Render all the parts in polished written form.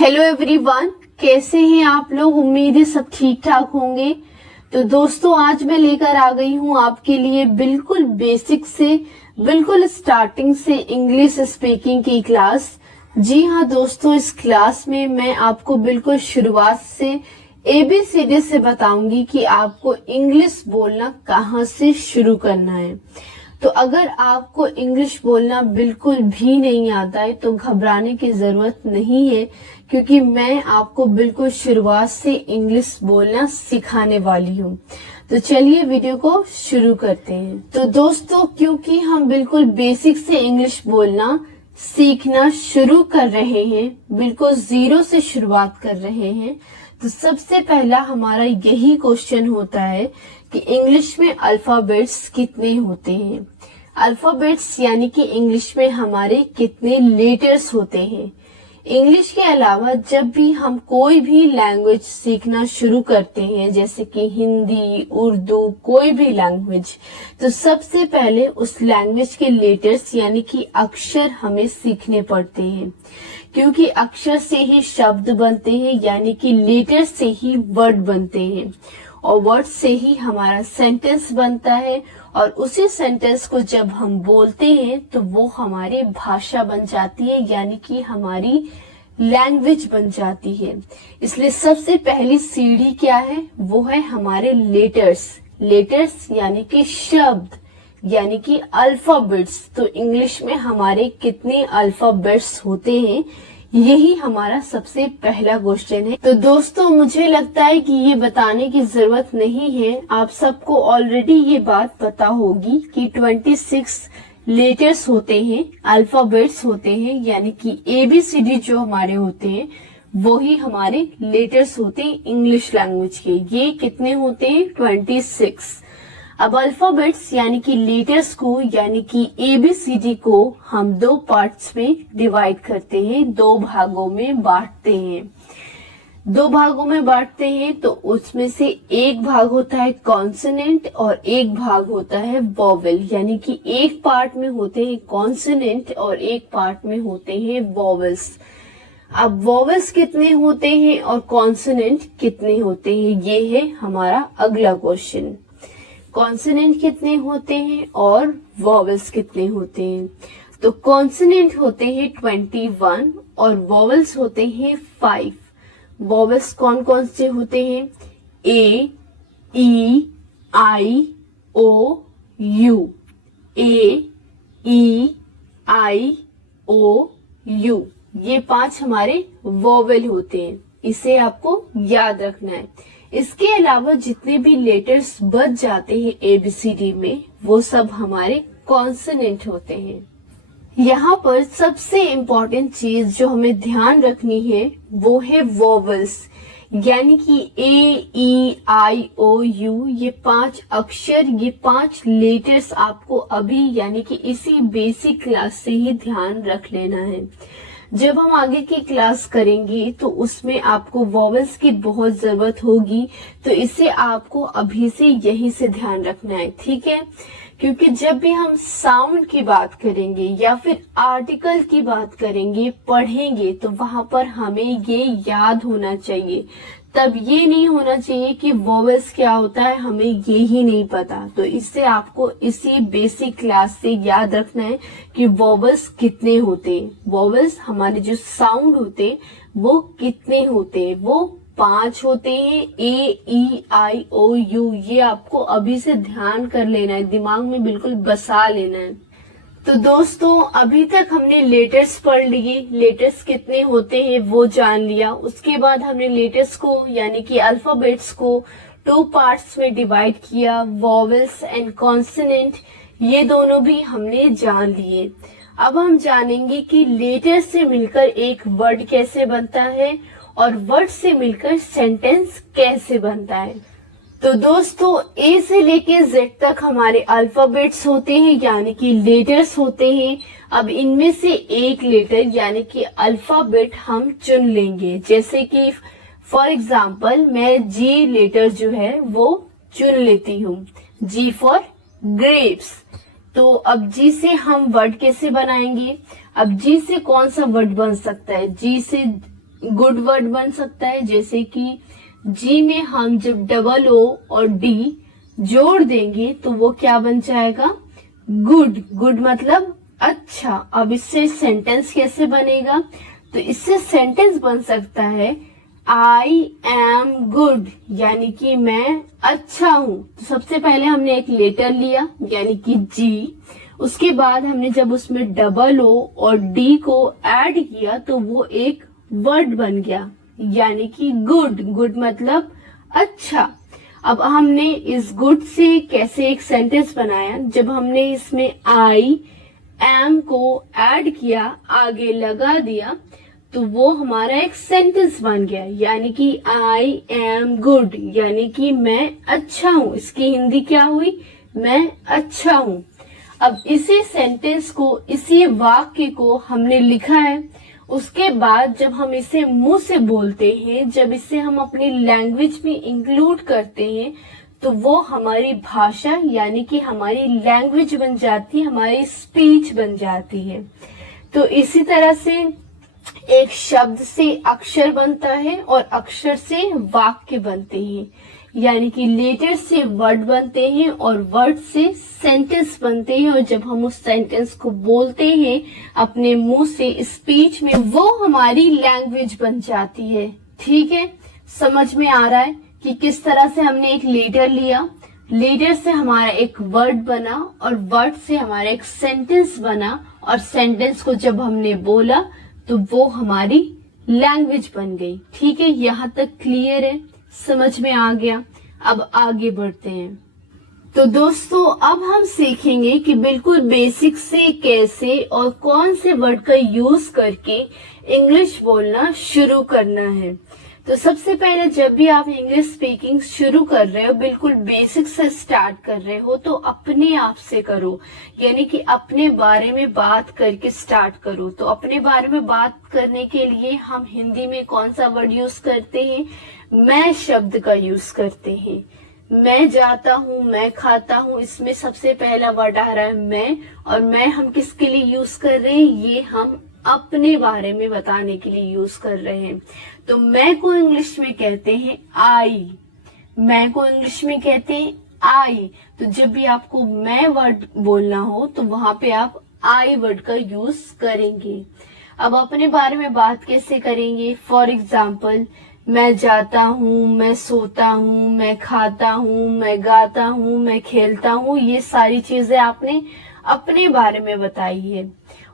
Hello everyone, कैसे हैं आप लोग। उम्मीद है सब ठीक ठाक होंगे। तो दोस्तों, आज मैं लेकर आ गई हूं आपके लिए बिल्कुल बेसिक से बिल्कुल स्टार्टिंग से इंग्लिश स्पीकिंग की क्लास। जी हाँ दोस्तों, इस क्लास में मैं आपको बिल्कुल शुरुआत से ABCD से बताऊंगी कि आपको इंग्लिश बोलना कहाँ से शुरू करना है। तो अगर आपको इंग्लिश बोलना बिल्कुल भी नहीं आता है तो घबराने की जरूरत नहीं है, क्योंकि मैं आपको बिल्कुल शुरुआत से इंग्लिश बोलना सिखाने वाली हूँ। तो चलिए वीडियो को शुरू करते हैं। तो दोस्तों, क्योंकि हम बिल्कुल बेसिक से इंग्लिश बोलना सीखना शुरू कर रहे हैं, बिल्कुल जीरो से शुरुआत कर रहे हैं, तो सबसे पहला हमारा यही क्वेश्चन होता है कि इंग्लिश में अल्फाबेट्स कितने होते हैं। अल्फाबेट्स यानी कि इंग्लिश में हमारे कितने लेटर्स होते हैं। इंग्लिश के अलावा जब भी हम कोई भी लैंग्वेज सीखना शुरू करते हैं, जैसे कि हिंदी, उर्दू, कोई भी लैंग्वेज, तो सबसे पहले उस लैंग्वेज के लेटर्स यानी कि अक्षर हमें सीखने पड़ते हैं, क्योंकि अक्षर से ही शब्द बनते हैं, यानी कि लेटर से ही वर्ड बनते हैं, और वर्ड से ही हमारा सेंटेंस बनता है, और उसी सेंटेंस को जब हम बोलते हैं तो वो हमारी भाषा बन जाती है, यानी कि हमारी लैंग्वेज बन जाती है। इसलिए सबसे पहली सीढ़ी क्या है, वो है हमारे लेटर्स। लेटर्स यानी कि शब्द, यानी कि अल्फाबेट्स। तो इंग्लिश में हमारे कितने अल्फाबेट्स होते हैं, यही हमारा सबसे पहला क्वेश्चन है। तो दोस्तों, मुझे लगता है कि ये बताने की जरूरत नहीं है, आप सबको ऑलरेडी ये बात पता होगी कि 26 लेटर्स होते हैं, अल्फाबेट्स होते हैं, यानी कि ABCD जो हमारे होते हैं वो ही हमारे लेटर्स होते हैं इंग्लिश लैंग्वेज के। ये कितने होते हैं? 26। अब अल्फाबेट्स यानी कि लेटर्स को, यानी कि ABCD को हम दो पार्ट्स में डिवाइड करते हैं, दो भागों में बांटते हैं। दो भागों में बांटते हैं तो उसमें से एक भाग होता है कॉन्सोनेंट और एक भाग होता है वॉवेल, यानी कि एक पार्ट में होते हैं कॉन्सोनेंट और एक पार्ट में होते हैं वॉवेल्स। अब वॉवेल्स कितने होते हैं और कॉन्सोनेंट कितने होते हैं, ये है हमारा अगला क्वेश्चन। कॉन्सोनेंट कितने होते हैं और वॉवेल्स कितने होते हैं? तो कॉन्सोनेंट होते हैं 21 और वॉवेल्स होते हैं 5। वॉवेल्स कौन कौन से होते हैं? A, E, I, O, U। A, E, I, O, U, ये 5 हमारे वॉवेल होते हैं। इसे आपको याद रखना है। इसके अलावा जितने भी लेटर्स बच जाते हैं ABCD में, वो सब हमारे कॉन्सोनेंट होते हैं। यहाँ पर सबसे इम्पोर्टेंट चीज जो हमें ध्यान रखनी है वो है वॉवेल्स, यानी कि A, E, I, O, U, ये 5 अक्षर, ये 5 लेटर्स आपको अभी यानी कि इसी बेसिक क्लास से ही ध्यान रख लेना है। जब हम आगे की क्लास करेंगे तो उसमें आपको वॉवेल्स की बहुत जरूरत होगी, तो इसे आपको अभी से यही से ध्यान रखना है, ठीक है? क्योंकि जब भी हम साउंड की बात करेंगे या फिर आर्टिकल की बात करेंगे, पढ़ेंगे, तो वहां पर हमें ये याद होना चाहिए। तब ये नहीं होना चाहिए कि वॉवेल्स क्या होता है हमें ये ही नहीं पता। तो इससे आपको इसी बेसिक क्लास से याद रखना है कि वॉवेल्स कितने होते हैं। वॉवेल्स हमारे जो साउंड होते हैं वो कितने होते हैं, वो 5 होते हैं। A, E, I, O, U, ये आपको अभी से ध्यान कर लेना है, दिमाग में बिल्कुल बसा लेना है। तो दोस्तों, अभी तक हमने लेटर्स पढ़ लिए, लेटर्स कितने होते हैं वो जान लिया। उसके बाद हमने लेटर्स को यानी कि अल्फाबेट्स को 2 पार्ट्स में डिवाइड किया, वॉवेल्स एंड कॉन्सोनेंट, ये दोनों भी हमने जान लिए। अब हम जानेंगे कि लेटर से मिलकर एक वर्ड कैसे बनता है और वर्ड से मिलकर सेंटेंस कैसे बनता है। तो दोस्तों, A से लेके Z तक हमारे अल्फाबेट्स होते हैं, यानी कि लेटर्स होते हैं। अब इनमें से एक लेटर यानी कि अल्फाबेट हम चुन लेंगे, जैसे कि फॉर एग्जाम्पल मैं G लेटर जो है वो चुन लेती हूँ, G फॉर ग्रेप्स। तो अब G से हम वर्ड कैसे बनाएंगे? अब G से कौन सा वर्ड बन सकता है? G से गुड वर्ड बन सकता है, जैसे कि जी में हम जब डबल ओ और डी जोड़ देंगे तो वो क्या बन जाएगा, गुड। गुड मतलब अच्छा। अब इससे सेंटेंस कैसे बनेगा, तो इससे सेंटेंस बन सकता है आई एम गुड, यानी कि मैं अच्छा हूं। तो सबसे पहले हमने एक लेटर लिया यानी कि जी, उसके बाद हमने जब उसमें डबल ओ और डी को ऐड किया तो वो एक वर्ड बन गया यानी कि गुड। गुड मतलब अच्छा। अब हमने इस गुड से कैसे एक सेंटेंस बनाया, जब हमने इसमें आई एम को ऐड किया, आगे लगा दिया, तो वो हमारा एक सेंटेंस बन गया यानी कि आई एम गुड, यानी कि मैं अच्छा हूं। इसकी हिंदी क्या हुई, मैं अच्छा हूं। अब इसी सेंटेंस को, इसी वाक्य को हमने लिखा है, उसके बाद जब हम इसे मुंह से बोलते हैं, जब इसे हम अपनी लैंग्वेज में इंक्लूड करते हैं, तो वो हमारी भाषा यानी कि हमारी लैंग्वेज बन जाती है, हमारी स्पीच बन जाती है। तो इसी तरह से एक शब्द से अक्षर बनता है और अक्षर से वाक्य बनते हैं, यानी कि लेटर से वर्ड बनते हैं और वर्ड से सेंटेंस बनते हैं। और जब हम उस सेंटेंस को बोलते हैं अपने मुंह से स्पीच में, वो हमारी लैंग्वेज बन जाती है। ठीक है, समझ में आ रहा है कि किस तरह से हमने एक लेटर लिया, लेटर से हमारा एक वर्ड बना और वर्ड से हमारा एक सेंटेंस बना, और सेंटेंस को जब हमने बोला तो वो हमारी लैंग्वेज बन गई। ठीक है, यहाँ तक क्लियर है, समझ में आ गया। अब आगे बढ़ते हैं। तो दोस्तों अब हम सीखेंगे कि बिल्कुल बेसिक से कैसे और कौन से वर्ड का यूज करके इंग्लिश बोलना शुरू करना है। तो सबसे पहले जब भी आप इंग्लिश स्पीकिंग शुरू कर रहे हो, बिल्कुल बेसिक से स्टार्ट कर रहे हो, तो अपने आप से करो, यानी कि अपने बारे में बात करके स्टार्ट करो। तो अपने बारे में बात करने के लिए हम हिंदी में कौन सा वर्ड यूज करते हैं, मैं शब्द का यूज करते हैं। मैं जाता हूँ, मैं खाता हूँ, इसमें सबसे पहला वर्ड आ रहा है मैं, और मैं हम किसके लिए यूज कर रहे हैं, ये हम अपने बारे में बताने के लिए यूज कर रहे हैं। तो मैं को इंग्लिश में कहते हैं आई, मैं को इंग्लिश में कहते हैं आई। तो जब भी आपको मैं वर्ड बोलना हो तो वहां पे आप आई वर्ड का यूज करेंगे। अब अपने बारे में बात कैसे करेंगे, फॉर एग्जाम्पल मैं जाता हूँ, मैं सोता हूँ, मैं खाता हूँ, मैं गाता हूँ, मैं खेलता हूँ, ये सारी चीजें आपने अपने बारे में बताई है।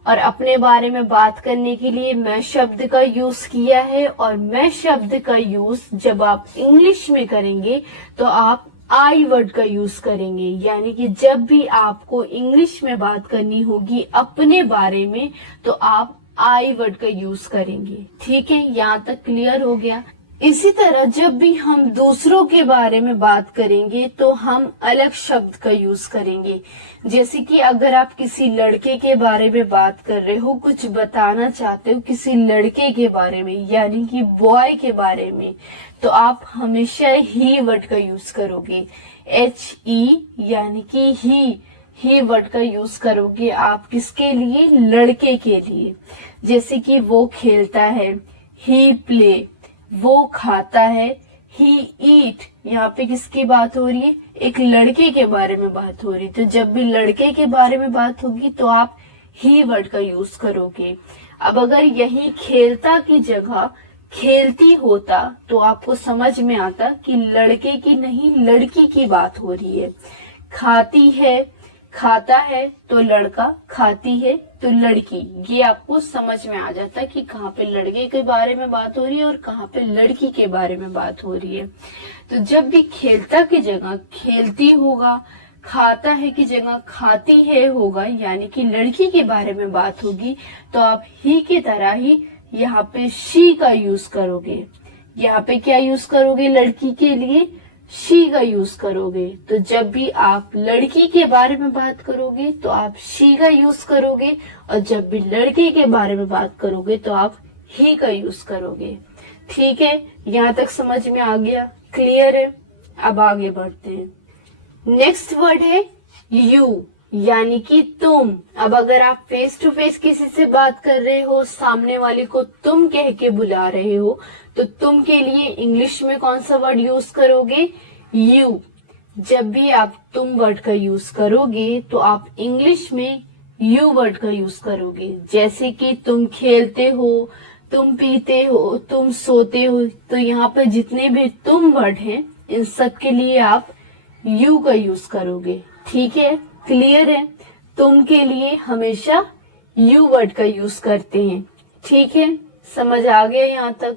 और अपने बारे में बात करने के लिए मैं शब्द का यूज किया है, और मैं शब्द का यूज जब आप इंग्लिश में करेंगे तो आप आई वर्ड का यूज करेंगे, यानी कि जब भी आपको इंग्लिश में बात करनी होगी अपने बारे में तो आप आई वर्ड का यूज करेंगे। ठीक है, यहाँ तक क्लियर हो गया। इसी तरह जब भी हम दूसरों के बारे में बात करेंगे तो हम अलग शब्द का यूज करेंगे। जैसे कि अगर आप किसी लड़के के बारे में बात कर रहे हो, कुछ बताना चाहते हो किसी लड़के के बारे में यानी कि बॉय के बारे में, तो आप हमेशा ही वर्ड का यूज करोगे, HE यानी कि ही वर्ड का यूज करोगे आप किसके लिए, लड़के के लिए। जैसे कि वो खेलता है, ही प्ले, वो खाता है, ही ईट, यहाँ पे किसकी बात हो रही है, एक लड़के के बारे में बात हो रही है। तो जब भी लड़के के बारे में बात होगी तो आप ही वर्ड का यूज करोगे। अब अगर यही खेलता की जगह खेलती होता तो आपको समझ में आता कि लड़के की नहीं लड़की की बात हो रही है। खाती है, खाता है तो लड़का, खाती है तो लड़की, ये आपको समझ में आ जाता है कि कहाँ पे लड़के के बारे में बात हो रही है और कहाँ पे लड़की के बारे में बात हो रही है। तो जब भी खेलता की जगह खेलती होगा, खाता है की जगह खाती है होगा, यानी कि लड़की के बारे में बात होगी, तो आप ही की तरह ही यहाँ पे शी का यूज करोगे। यहाँ पे क्या यूज करोगे, लड़की के लिए शी का यूज करोगे। तो जब भी आप लड़की के बारे में बात करोगे तो आप शी का यूज करोगे, और जब भी लड़के के बारे में बात करोगे तो आप ही का यूज करोगे। ठीक है, यहाँ तक समझ में आ गया, क्लियर है। अब आगे बढ़ते हैं। नेक्स्ट वर्ड है यू, यानी कि तुम। अब अगर आप फेस टू फेस किसी से बात कर रहे हो, सामने वाले को तुम कह के बुला रहे हो, तो तुम के लिए इंग्लिश में कौन सा वर्ड यूज करोगे? यू। जब भी आप तुम वर्ड का यूज करोगे तो आप इंग्लिश में यू वर्ड का यूज करोगे। जैसे कि तुम खेलते हो, तुम पीते हो, तुम सोते हो, तो यहाँ पर जितने भी तुम वर्ड हैं इन सब के लिए आप यू का यूज करोगे। ठीक है, क्लियर है? तुम के लिए हमेशा यू वर्ड का यूज करते हैं। ठीक है, समझ आ गया यहाँ तक?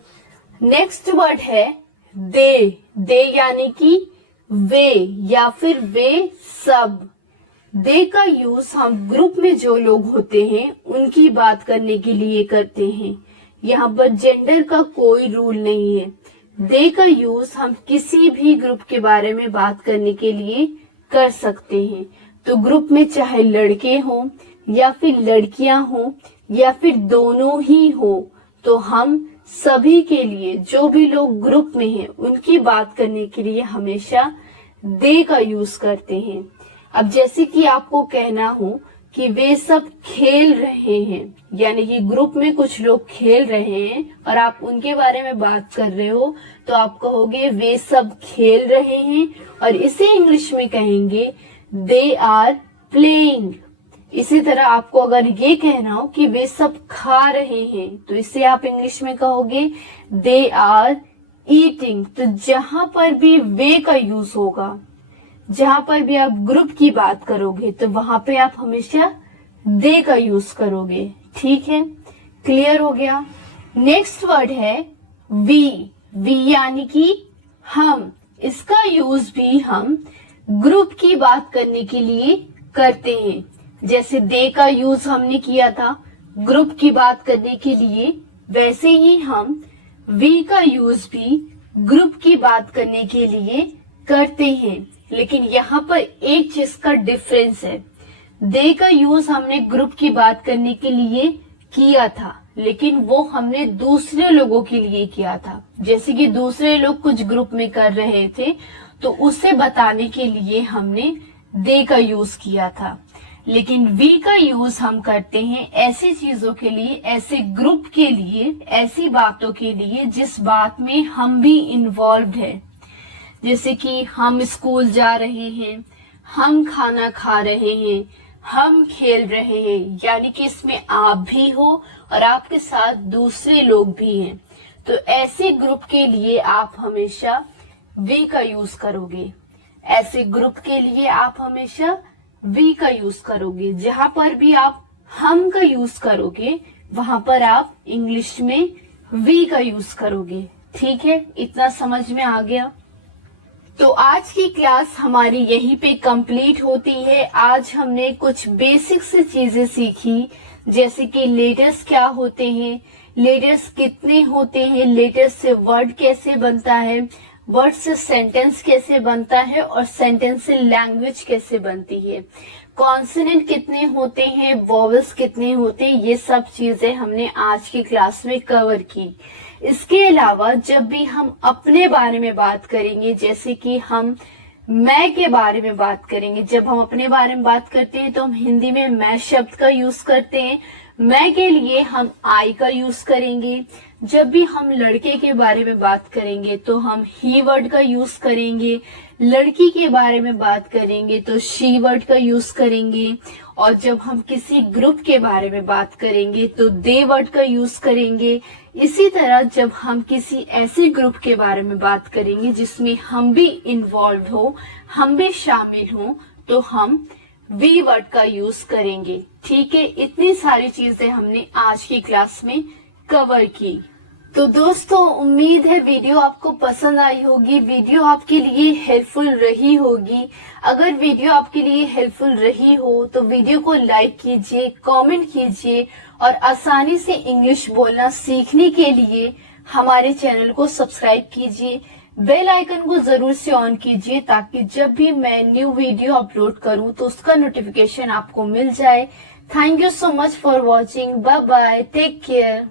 नेक्स्ट वर्ड है दे। दे यानी कि वे या फिर वे सब। दे का यूज हम ग्रुप में जो लोग होते हैं उनकी बात करने के लिए करते हैं। यहाँ पर जेंडर का कोई रूल नहीं है। दे का यूज हम किसी भी ग्रुप के बारे में बात करने के लिए कर सकते हैं। तो ग्रुप में चाहे लड़के हों या फिर लड़कियां हों या फिर दोनों ही हो, तो हम सभी के लिए, जो भी लोग ग्रुप में हैं, उनकी बात करने के लिए हमेशा दे का यूज करते हैं। अब जैसे कि आपको कहना हो कि वे सब खेल रहे हैं, यानी कि ग्रुप में कुछ लोग खेल रहे हैं और आप उनके बारे में बात कर रहे हो, तो आप कहोगे वे सब खेल रहे हैं, और इसे इंग्लिश में कहेंगे दे आर प्लेइंग। इसी तरह आपको अगर ये कहना हो कि वे सब खा रहे हैं, तो इसे आप इंग्लिश में कहोगे दे आर ईटिंग। तो जहां पर भी वे का यूज होगा, जहां पर भी आप ग्रुप की बात करोगे, तो वहां पे आप हमेशा दे का यूज करोगे। ठीक है, क्लियर हो गया? नेक्स्ट वर्ड है वी। वी यानी कि हम। इसका यूज भी हम ग्रुप की बात करने के लिए करते हैं। जैसे दे का यूज हमने किया था ग्रुप की बात करने के लिए, वैसे ही हम वी का यूज भी ग्रुप की बात करने के लिए करते हैं। लेकिन यहाँ पर एक चीज का डिफरेंस है। दे का यूज हमने ग्रुप की बात करने के लिए किया था, लेकिन वो हमने दूसरे लोगों के लिए किया था। जैसे कि दूसरे लोग कुछ ग्रुप में कर रहे थे, तो उसे बताने के लिए हमने दे का यूज किया था। लेकिन वी का यूज हम करते हैं ऐसी चीजों के लिए, ऐसे ग्रुप के लिए, ऐसी बातों के लिए जिस बात में हम भी इन्वॉल्व है। जैसे कि हम स्कूल जा रहे हैं, हम खाना खा रहे हैं, हम खेल रहे हैं, यानी कि इसमें आप भी हो और आपके साथ दूसरे लोग भी हैं। तो ऐसे ग्रुप के लिए आप हमेशा वी का यूज करोगे। ऐसे ग्रुप के लिए आप हमेशा वी का यूज करोगे। जहां पर भी आप हम का यूज करोगे, वहां पर आप इंग्लिश में वी का यूज करोगे। ठीक है, इतना समझ में आ गया? तो आज की क्लास हमारी यहीं पे कंप्लीट होती है। आज हमने कुछ बेसिक से चीजें सीखी, जैसे कि लेटर्स क्या होते हैं, लेटर्स कितने होते हैं, लेटर्स से वर्ड कैसे बनता है, वर्ड से सेंटेंस कैसे बनता है, और सेंटेंस से लैंग्वेज कैसे बनती है, कॉन्सोनेंट कितने होते हैं, वॉवेल्स कितने होते हैं, ये सब चीजें हमने आज की क्लास में कवर की। इसके अलावा जब भी हम अपने बारे में बात करेंगे, जैसे कि हम मैं के बारे में बात करेंगे, जब हम अपने बारे में बात करते हैं तो हम हिंदी में मैं शब्द का यूज करते हैं। मैं के लिए हम आई का यूज करेंगे। जब भी हम लड़के के बारे में बात करेंगे तो हम ही वर्ड का यूज करेंगे। लड़की के बारे में बात करेंगे तो शी वर्ड का यूज करेंगे। और जब हम किसी ग्रुप के बारे में बात करेंगे तो दे वर्ड का यूज करेंगे। इसी तरह जब हम किसी ऐसे ग्रुप के बारे में बात करेंगे जिसमें हम भी इन्वॉल्व हो, हम भी शामिल हो, तो हम वी वर्ड का यूज करेंगे। ठीक है, इतनी सारी चीजें हमने आज की क्लास में कवर की। तो दोस्तों, उम्मीद है वीडियो आपको पसंद आई होगी, वीडियो आपके लिए हेल्पफुल रही होगी। अगर वीडियो आपके लिए हेल्पफुल रही हो तो वीडियो को लाइक कीजिए, कमेंट कीजिए, और आसानी से इंग्लिश बोलना सीखने के लिए हमारे चैनल को सब्सक्राइब कीजिए। बेल आइकन को जरूर से ऑन कीजिए ताकि जब भी मैं न्यू वीडियो अपलोड करूं तो उसका नोटिफिकेशन आपको मिल जाए। Thank you so much for watching. Bye bye, take care.